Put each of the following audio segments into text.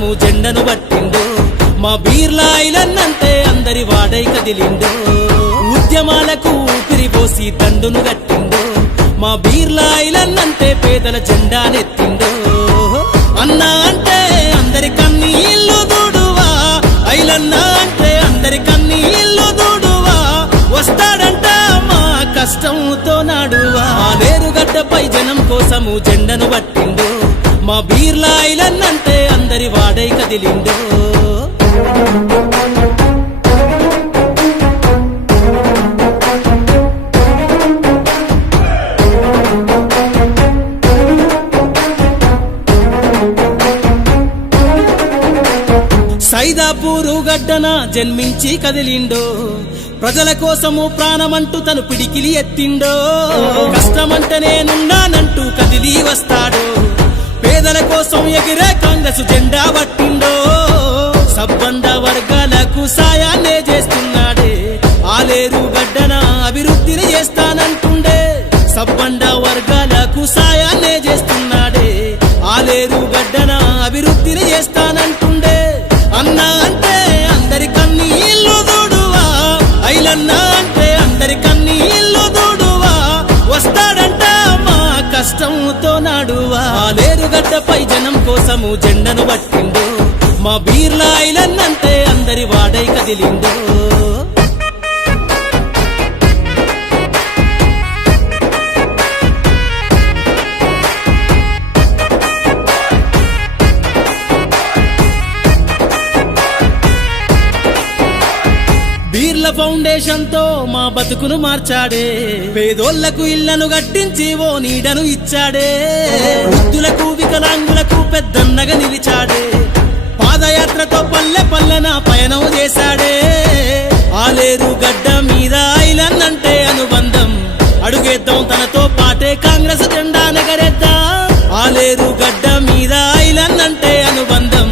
కోసము జెండను పట్టిండో మా బీర్లా ఐలన్ అంటే అందరి వాడై కదిలిండో ఉద్యమాలకు ఊపిరిపోసి దండును గట్టిండో మా బీర్లా ఐలన్ అంటే పేదల జెండానెత్తిండో అన్న అంటే అందరి కన్నీళ్లు దూడువా ఐలన్న అంటే అందరి కన్నీళ్లు దూడువా వస్తాడంట మా కష్టంతో నాడువా లేరుగడ్డపై జనం కోసము జెండను పట్టిండో మా బీర్లా ఐలన్ అంటే అందరి వాడై కదిలిండో సైదాపూరు గడ్డన జన్మించి కదిలిండో ప్రజల కోసము ప్రాణమంటూ తను పిడికిలి ఎత్తిండో కష్టమంటే నేనున్నానంటూ కదిలి వస్తాడో పేదల కోసం ఎగిరే కాంగ్రెస్ జెండా పట్టిండో సబ్బండ వర్గాలకు సాయాన్నే చేస్తున్నాడే ఆలేరు గడ్డన అభివృద్ధిని చేస్తానంటుండే సబ్బండ వర్గాలకు సాయాన్నే చేస్తున్నాడే ఆలేరు గడ్డన అభివృద్ధిని చేస్తానంటుండే అన్న అంటే అందరి కన్నీళ్లు దూడువా ఐలన్న అంటే అందరి కన్నీళ్లు దూడువా వస్తాడంట మా కష్టంతో నాడువా లేరుగడ్డపై జనం కోసము జెండను పట్టిండో మా బీర్లా ఐలన్ అంటే అందరి వాడై కదిలిండో బీర్ల ఫౌండేషన్ తో మా బతుకును మార్చాడే పేదోళ్లకు ఇళ్లను కట్టించి ఓ నీడను ఇచ్చాడే వృద్ధులకు వికలాంగులకు పెద్దన్నగా నిలిచాడే పాదయాత్రతో పల్లె పల్లెన పయనం చేశాడే ఆలేరు గడ్డ మీద ఐలన్ అంటే అనుబంధం అడుగేద్దాం తనతో పాటే కాంగ్రెస్ జెండా నగరేద్దాం ఆలేరు గడ్డ మీద ఐలన్ అంటే అనుబంధం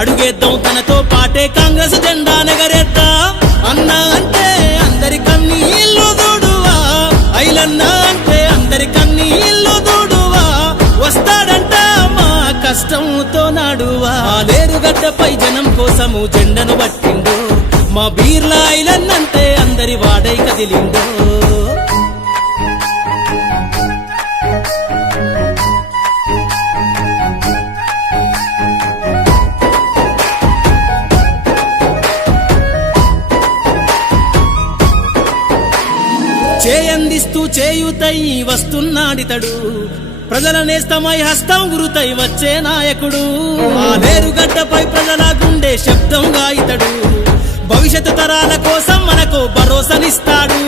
అడుగేద్దాం తనతో పాటే కాంగ్రెస్ జెండా నగరేద్దాం అన్న అంటే అందరి కన్నీళ్లు దూడువా ఐలన్న అంటే అందరి కన్నీళ్లు దూడువా వస్తాడంట మా కష్టంతో నాడువా లేరుగడ్డపై జనం కోసము జెండను పట్టిండో మా బీర్లా ఐలన్ అంటే అందరి వాడై కదిలిండో చేయందిస్తూ చేయుతై వస్తున్నాడితడు ప్రజల నేస్తమై హస్తం గురుతై వచ్చే నాయకుడు ఆ లేరుగడ్డపై ప్రజల గుండె శబ్దంగా ఇతడు భవిష్యత్తు తరాల కోసం మనకు భరోసానిస్తాడు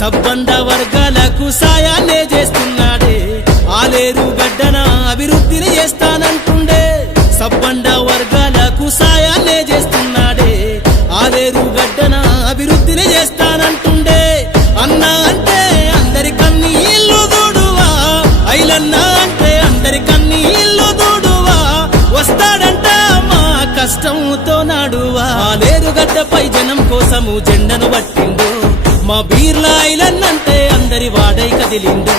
సబ్బండ వర్గాలకు సాయాన్నే చేస్తున్నాడే ఆలేరు గడ్డన అభివృద్ధిని చేస్తానంటుండే సబ్బండ వర్గాలకు సాయాన్నే చేస్తున్నాడే ఆలేరు గడ్డన అభివృద్ధిని చేస్తానంటుండే అన్న అంటే అందరి కన్నీళ్లు దూడువా ఐలన్న అంటే అందరి కన్నీళ్లు దూడువా వస్తాడంట మా కష్టంతో నాడువా లేరుగడ్డపై జనం కోసము జెండను పట్టిండో మా బీర్లా ఐలన్ అంటే అందరి వాడై కదిలిండో